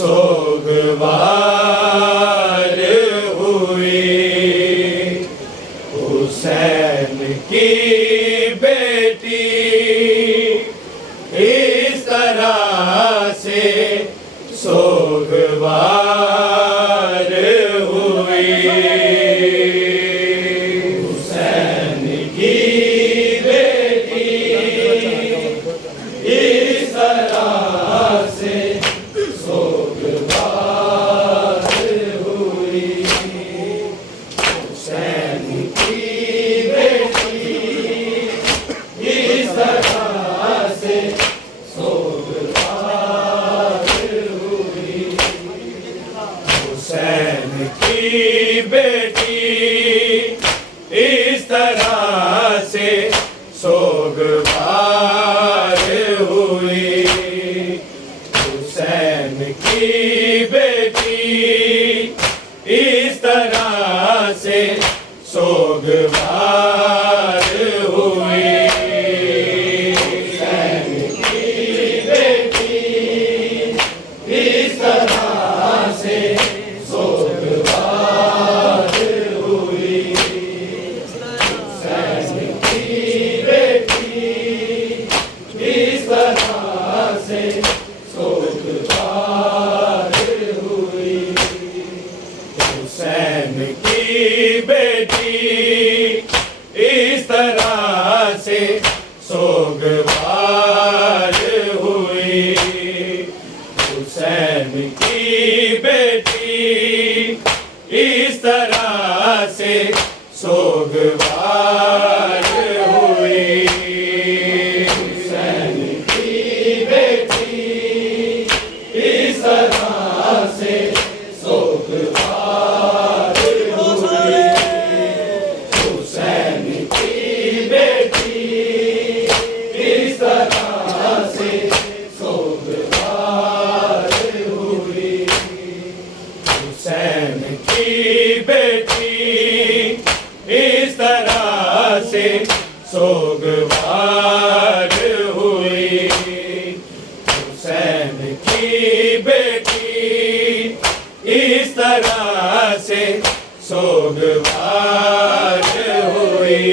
सोगवार हुई। हुसैन की बेटी इस तरह से सोगवार हुई। हुसैन की बेटी इस तरह से सोगवार हुई। हुसैन की बेटी इस तरह से सोगवार हुई। हुसैन की बेटी इस तरह से सोगवार हुई। हुसैन की बेटी इस तरह से सोगवार हुई। हुसैन की बेटी इस तरह से सोगवार हुई। हुसैन की बेटी इस तरह से सोगवार हुई। हुसैन की बेटी इस तरह से सोगवार हुई। हुसैन की बेटी इस तरह से सोगवार हुई। हुसैन की बेटी इस तरह से सोगवार हुई। हुसैन की बेटी इस तरह से सोगवार हुई। हुसैन की बेटी इस तरह से सोगवार हुई। हुसैन की बेटी इस तरह से सोगवार हुई।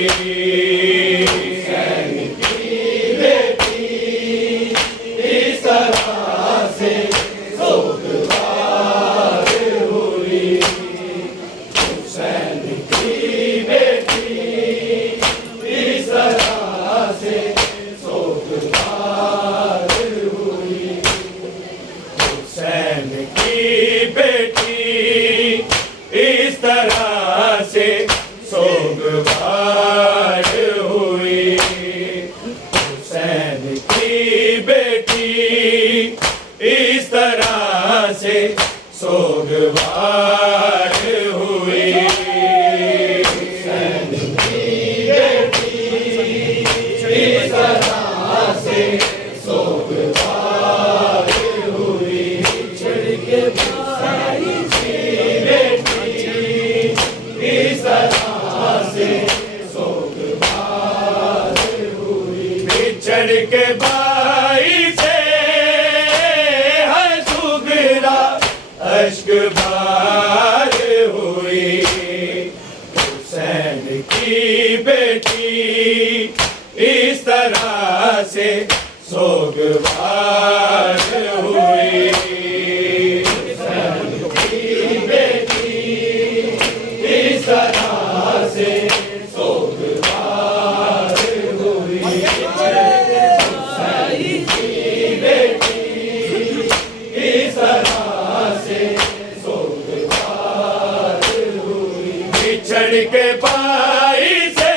हुसैन की बेटी इस तरह से सोगवार हुई। हुसैन की बेटी इस तरह से सोगवार हुई। हुसैन की बेटी इस तरह से सोगवार हुई। हुसैन की बेटी इस तरह से सोगवार हुई। हुसैन की बेटी इस तरह से सोगवार हुई। बिछड़ के भाई की बेटी इस तरह से सोगवार हुई। बिछड़ के भाई से है सुगरा अश्क बार हुई। हुसैन की बेटी इस तरह से सोगवार हुई। हुसैन की बेटी इस तरह से सोगवार हुई। हुसैन की बेटी इस तरह से सोगवार हुई। बिछड़ के भाई से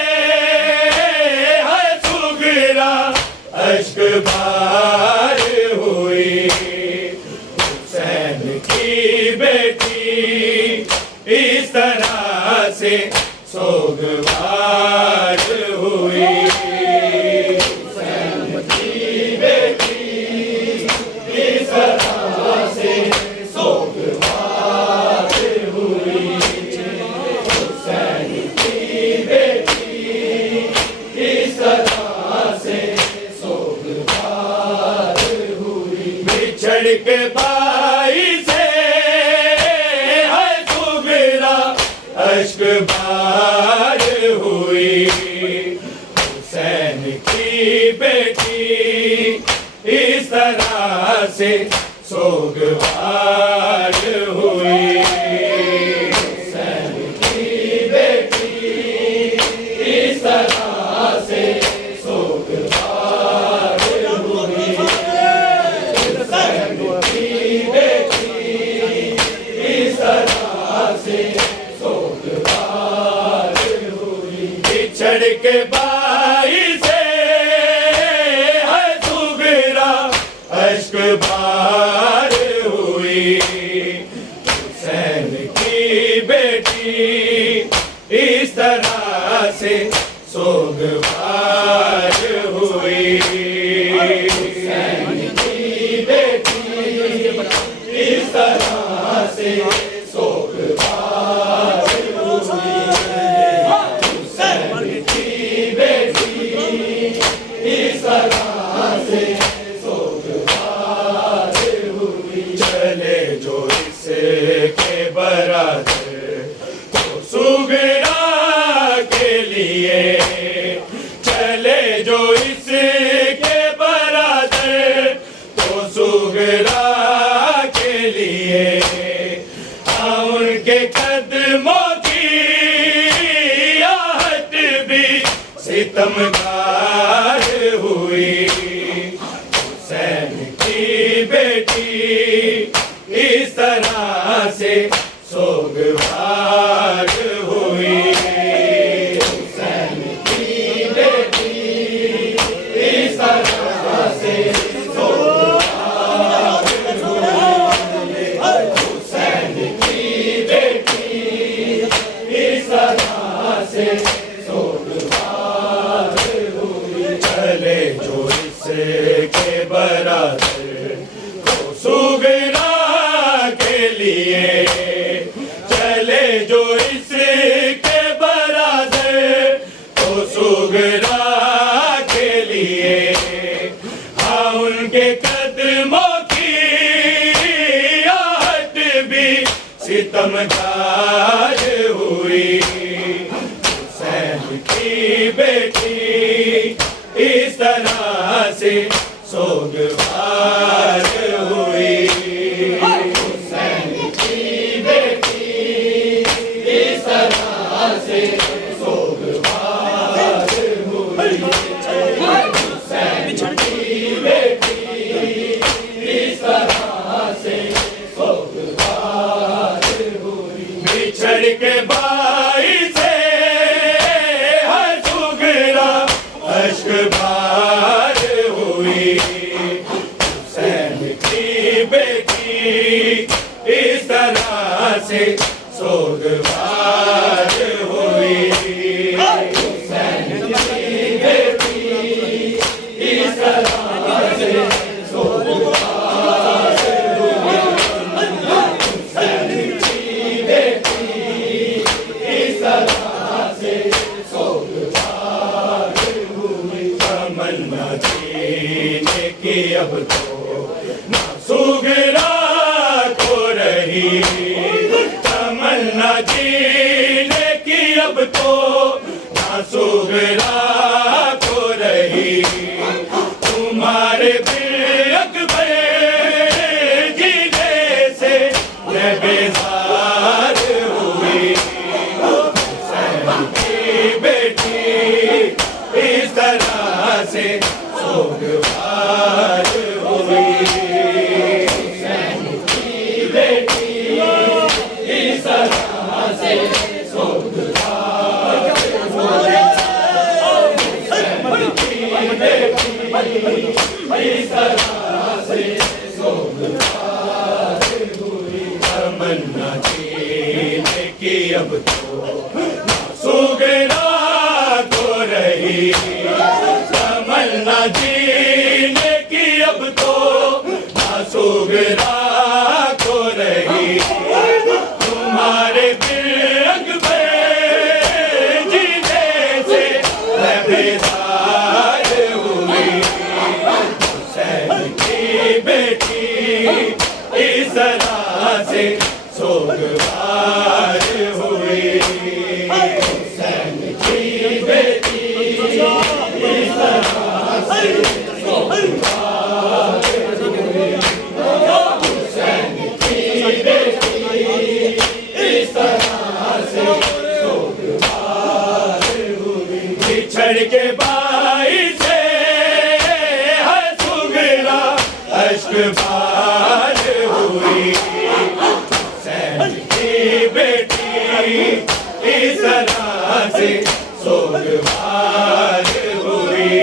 है सुगरा अश्क बार हुई। हुसैन की बेटी इस तरह से सोगवार हुई। हुसैन की बेटी इस तरह से सोगवार हुई। हुसैन की बेटी इस तरह से सोगवार हुई। बिछड़ के भाई अश्क बार हुई, हुसैन की बेटी इस तरह से सोगवार हुई। हुसैन की बेटी इस तरह से सोगवार हुई। हुसैन की बेटी इस तरह से सोगवार हुई। बिछड़ के बाई से है सुगरा अश्क बार हुई। हुसैन की बेटी इस तरह से सोगवार हुई। हुसैन की बेटी इस तरह से सोगवार हुई। हुसैन की बेटी इस तरह से सोगवार हुई। चले जो इसके बराबर तो सुगरा के लिए, चले जो इसके बराबर तो सुगरा के लिए, उनके कदमों की आहट भी सितमगार हुई। हुसैन की बेटी इस तरह से सोगवार हुई। हुसैन की बेटी इस तरह से सोगवार हुई। हुसैन की बेटी इस तरह से सोगवार हुई। चले जो इसके बराबर तो सुगरा के लिए, चले जो इसके बराबर तो सुगरा के लिए, हाँ उनके कदमों की आहट भी सितमगार हुई। हुसैन की बेटी इस तरह से सोगवार हुई। हुसैन की बेटी इस तरह से सोगवार हुई। हुसैन की बेटी इस तरह से सोगवार हुई। बिछड़ के बाई से हर सुगरा अश्क बार हुई। हुसैन की बेटी इस तरह से सोगवार हुई। हुसैन की बेटी इस तरह से सोगवार हुई। हुसैन की बेटी इस तरह से सोगवार हुई। तमन्ना जीने की अब तो ना सुगरा को रही, तमन्ना जीने की अब तो ना सुगरा को रही। तुम्हारे बिन अकबर जीने से मैं बेजार हुई। हुसैन की बेटी इस तरह से सोगवार हुई। हुसैन की बेटी इस तरह से सोगवार हुई। हुसैन की बेटी इस तरह से सोगवार हुई। तमन्ना जीने की अब तो सुगरा को रही, तमन्ना जीने की अब तो ना सुगरा को रही। तुम्हारे बिन अकबर जीने से मैं बेजार हुई। हुसैन की बेटी इस तरह से सोगवार हुई। हुसैन की बेटी इस तरह से सोगवार हुई।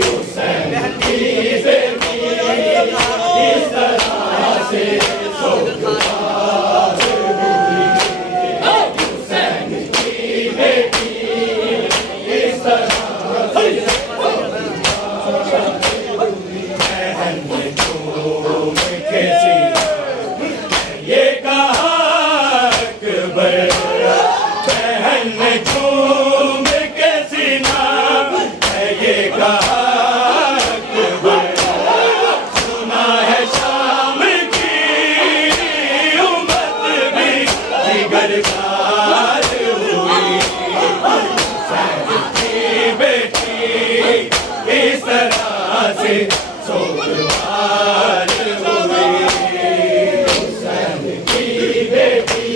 हुसैन की बेटी इस तरह से सोगवार हुई। हुसैन की बेटी इस तरह से बहन ने चूम के ये कहा अकबर, बहन ने चूम के सीना ये कहा अकबर, सुना है शाम की उम्मत भी जिगरदार हुई। हुसैन की बेटी इस तरह से सोगवार हुई। हुसैन की बेटी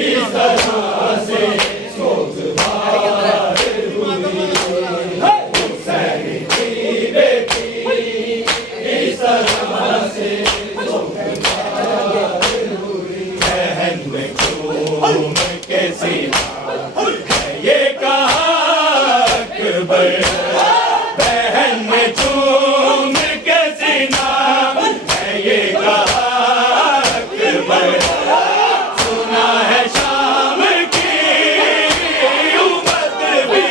इस तरह से सोगवार हुई। हुसैन की बेटी इस तरह से सोगवार हुई। बहन ने चूम के सीना ये कहा अकबर, बहन ने चूम के सीना ये कहा अकबर, सुना है शाम की उम्मत भी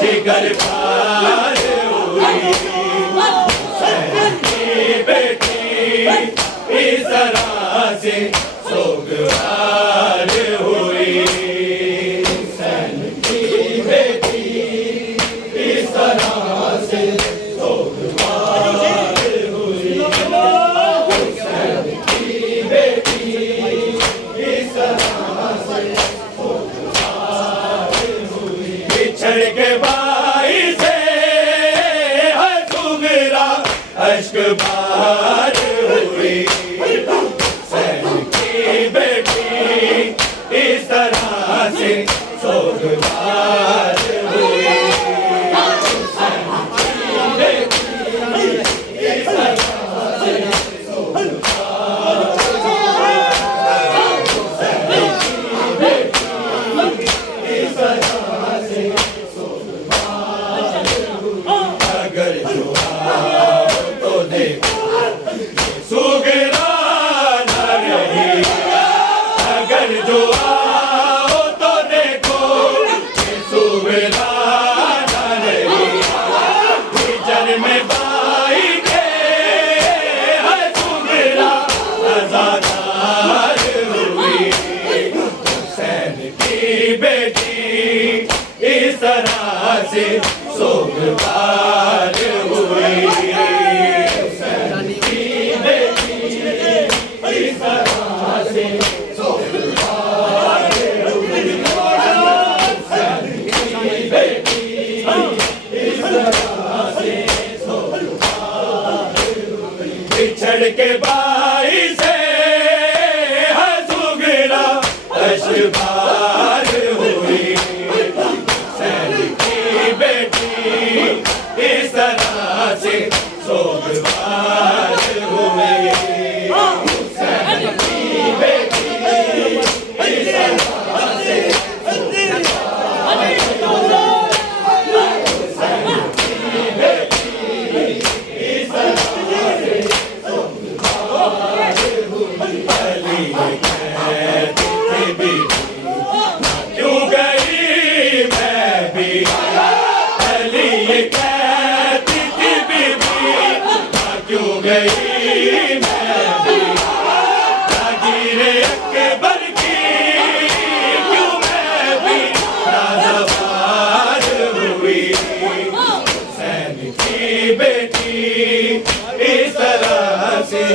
जिगर पार हुई। हुसैन की बेटी इस तरह से सोगवार हुई। हुसैन की बेटी इस तरह से सोगवार हुई। हुसैन की बेटी इस तरह से सोगवार हुई। बिछड़ के भाई से हर सुगरा अश्क बार हुई। हुसैन की बेटी इस तरह से सोगवार हुई। हुसैन की बेटी इस तरह से सोगवार हुई। हुसैन की बेटी इस तरह से सोगवार हुई। अगर जो आओ तो देखो सुगरा न रही, अगर जो आओ तो देखो सुगरा न रही। हिजर में बाई के हर सुगरा आजादार हुई। हुसैन की बेटी इस तरह से सोगवार हुई। हुसैन की बेटी इस तरह से सोगवार हुई। हुसैन की बेटी इस तरह से सोगवार हुई। बिछड़ के भाई से हर सुगरा अश्कबार हुई। हुसैन की बेटी इस तरह से सोगवार हुई। हुसैन की बेटी इस तरह से सोगवार हुई। हुसैन की बेटी इस तरह से सोगवार हुई। अली कहती थी बीबी क्यों गई मैं भी, अली कहती थी बीबी क्यों गई मैं भी, जागीरे अकबर की क्यों मैं भी राज़ाबार हुई। हुसैन की बेटी इस तरह से